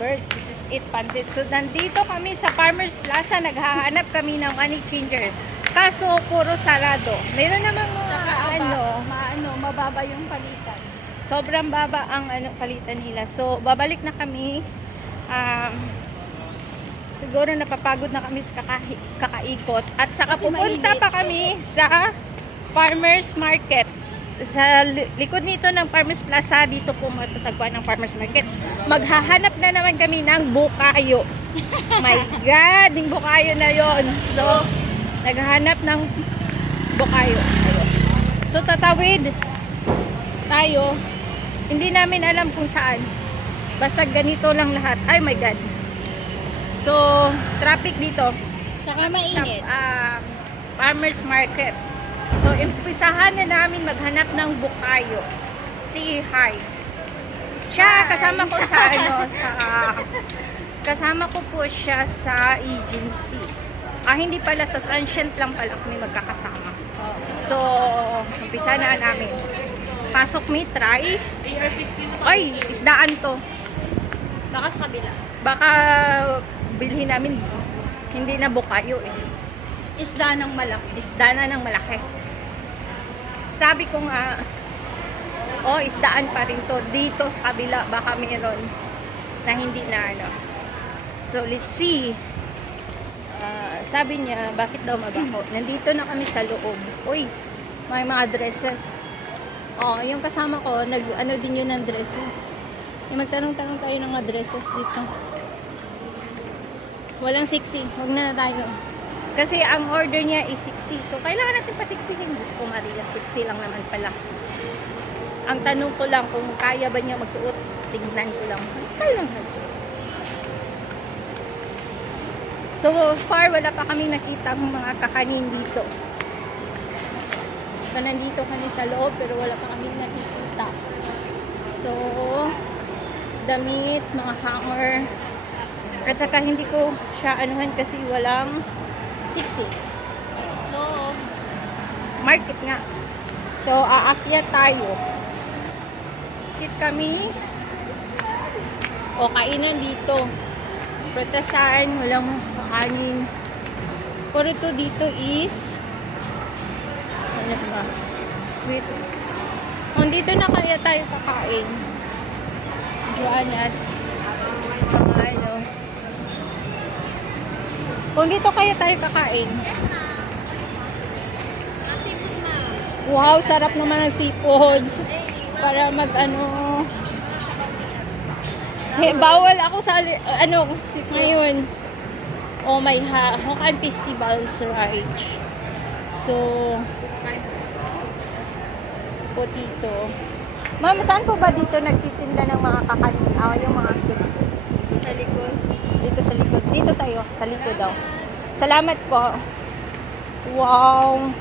Burst. This is it, Pansit. So, nandito kami sa Farmers Plaza. Naghahanap kami ng money changer. Kaso, puro sarado. Meron namang mga mababa yung palitan. sobrang baba ang palitan nila. So, babalik na kami. Siguro napapagod na kami sa kakaikot. At saka Kasi pupunta mainit. pa kami sa Farmers Market. Sa likod nito ng Farmers Plaza, dito po matatagpuan ng Farmers Market. Maghahanap na naman kami ng bukayo. My God, yung bukayo na yon. So, naghahanap ng bukayo. So, tatawid tayo. Hindi namin alam kung saan. Basta ganito lang lahat. Ay, my God. So, traffic dito. Saka mainit. Sa Farmers Market. So, impisahan na namin maghanap ng bukayo. Si Hi. Siya, kasama ko sa kasama ko po siya sa agency. Hindi pala, sa transient lang pala kami magkakasama. So, umpisa na namin. Pasok may try. Ay, isdaan to. Baka sa kabila. Baka bilhin namin. Hindi na bukayo eh. Isda ng malaki. Isda na ng malaki. Sabi ko nga, isdaan pa rin to. Dito sa kabila, baka meron na hindi na ano. So, let's see. Sabi niya, bakit daw mabaho? Nandito na kami sa loob. Uy, may mga dresses. Yung kasama ko, nag-ano din yun ng dresses. Yung magtanong-tanong tayo ng mga dresses dito. Walang 60. Huwag na tayo. Kasi ang order niya is 60. So, kailangan natin pa 60 din. Diyos ko, Maria, 60 lang naman pala. Ang tanong ko lang kung kaya ba niya magsuot. Tingnan ko lang. Kaya lang. So, far, wala pa kami nakita mga kakanin dito. So, nandito kami sa loob, pero wala pa kami nakikita. So, damit, mga hanger. At saka hindi ko siya anuhan kasi walang 60. No. Market nga. So, aakyat tayo. Kit kami. Kainan dito. Prutasan, walang kanin. Puro to dito is ano ba? Sweet. Kung dito na kaya tayo kakain. Joanna's. Ano. Kung dito kaya tayo kakain. Yes, ma'am. Seafood, ma'am. Wow, sarap naman ng seafoods. Para mag-ano. Bawal ako sa ngayon. May Hokan Festivals right. So, potato. Ma'am, saan po ba dito nagtitinda ng mga kakanin? Yung mga cake. Sa likod. Dito sa likod. Dito tayo. Sa likod daw. Salamat po. Wow.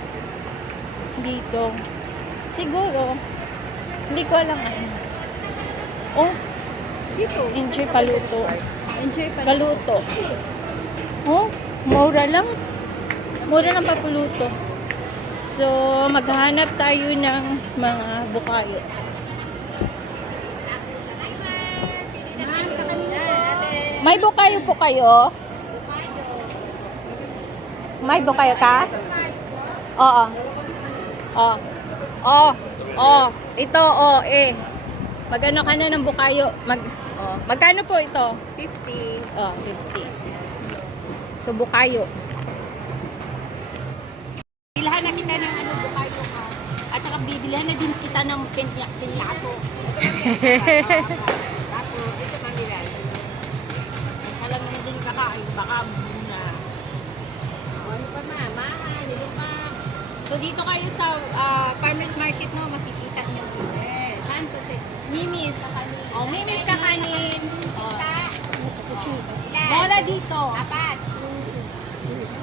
Dito. Siguro. Hindi ko alam Dito. enjoy paluto. Enjoy pa. Paluto. Mura lang. Mura lang papuluto. So, maghahanap tayo ng mga bukayo. May bukayo po kayo? May bukayo ka? Oo. Ito, Magano ka na ng bukayo? Magkano po ito? 50. 50. So, bukayo. Bilahan na kita ng bukayo ka. At saka bibilihan na din kita ng pinyato. Tapos, ito pamilya. Alam mo na din kakain. Baka muna. Ano pa mama? Ano pa? So, dito kayo sa Farmers Market mo, makikita niyo. Saan to? Mimis. Mimis kakanin. Bola dito. Apat.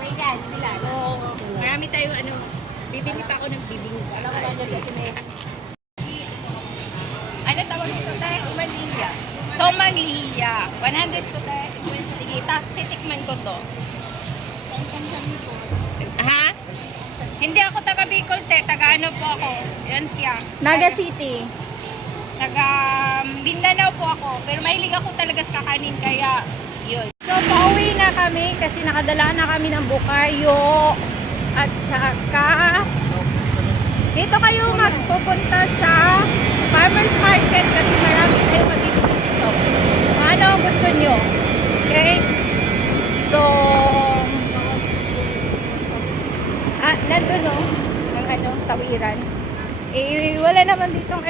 Ilan? So, marami tayo bibili pa ako ng bibing. Alam mo na sa ano tawag dito tayo? Maliya. So, Maliya. 100 ko tayo. Sige, titikman ko to. Ha? Hindi ako taga Bicol, taga ano po ako. Yan siya. Naga City. Taga Mindanao po ako, pero mahilig ako talaga sa kakanin, kaya yun. So, pauwi na kami kasi nakadala na kami ng bukayo at saka dito kayo magpupunta sa farmers market kasi marami kayo mabibili dito. Kung ano ang gusto nyo. Okay? So, nandun no, ang tawiran. Eh, wala naman ditong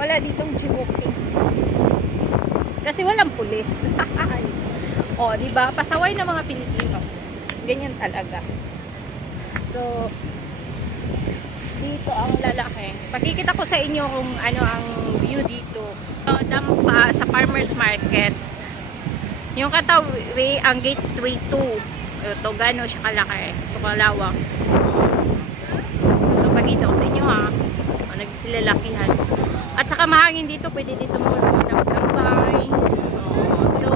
wala ditong jaywalking. Kasi walang pulis. O, di ba? Pasaway ng mga Pilipino. Ganyan talaga. So, dito ang lalaki. Pakikita ko sa inyo kung ano ang view dito. So, dampa sa farmers market. Yung Katawi, ang gateway 2. Ito, gano'n siya kalaki. So, kalawang. So, pakita ko sa inyo ha. O, nagsilalakihan. At saka mahangin dito. Pwede dito mo magtambay. So,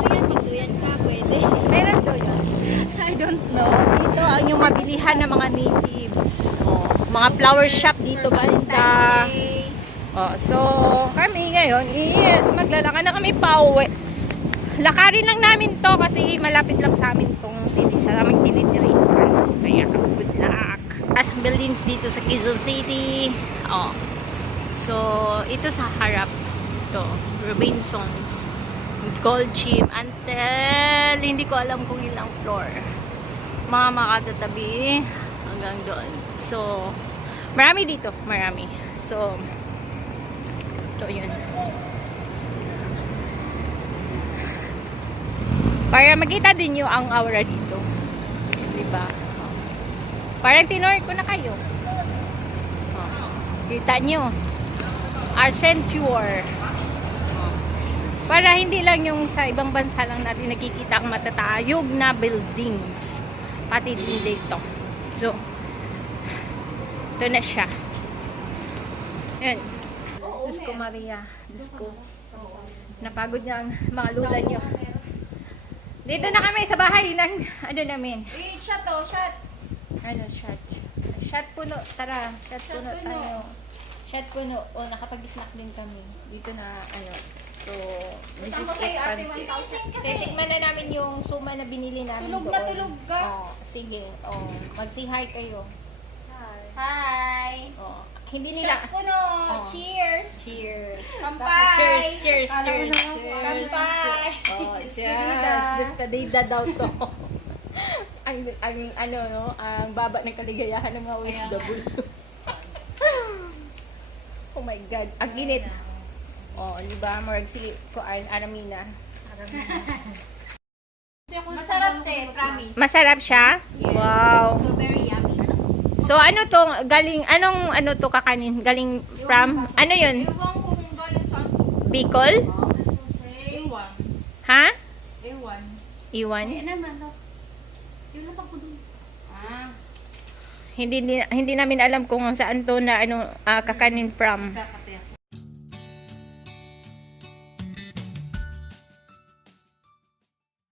Magduyan ka, pwede. meron doon. I don't know. Dito ang yung mabilihan ng mga natives. Oh, mga flower shop dito banda. Oh, so kami ngayon, yes, maglalakad na kami pauwi. Lakarin lang namin to kasi malapit lang sa amin tong sa aming tinitirain. Kaya good luck. As buildings dito sa Quezon City. Oh. So, ito sa harap to, Robinsons. Gold Gym until hindi ko alam kung ilang floor. Mga makatatabi hanggang doon. So, marami dito, marami. So, ito yun. Para makita din nyo ang aura dito. Diba? Parang tinor ko na kayo. Kita nyo. Our Centure. Para hindi lang yung sa ibang bansa lang natin nakikita ang matatayog na buildings. Pati din dito. So, ito na siya. Yan. Diyos ko Maria. Diyos ko. Napagod niya ang mga lula niyo. Dito na kami sa bahay ng ano namin. Shot to, shot. Ano, shot? Shot puno. Tara, shot puno tayo. Shot puno. O, nakapag-snack din kami. Dito na, ano. So, this is it, Francis. Titikman na namin yung suma na binili namin Tulog doon. na tulog ka. Oh, sige. Oh, mag-say hi kayo. Hi. Oh, hindi nila. Shot ko no. Oh. Cheers. Cheers. Kampay. Cheers, cheers, Alam mo cheers, na, cheers. kampay. Oh, Despedida. yes. Despedida daw to. ang ano no, ang baba ng kaligayahan ng mga OFW. Oh my God, ang init. Oh, di ba? Marag si Aramina. Masarap te, promise. Masarap siya? Yes. Wow. So very yummy. So ano to? Galing anong ano to kakanin? Galing from ano 'yun? Ewan ko kung galing saan. Bicol? Ewan. Ha? Ewan. Iwan? naman, no. Yung latak ko dun. Hindi namin alam kung saan to na ano kakanin from.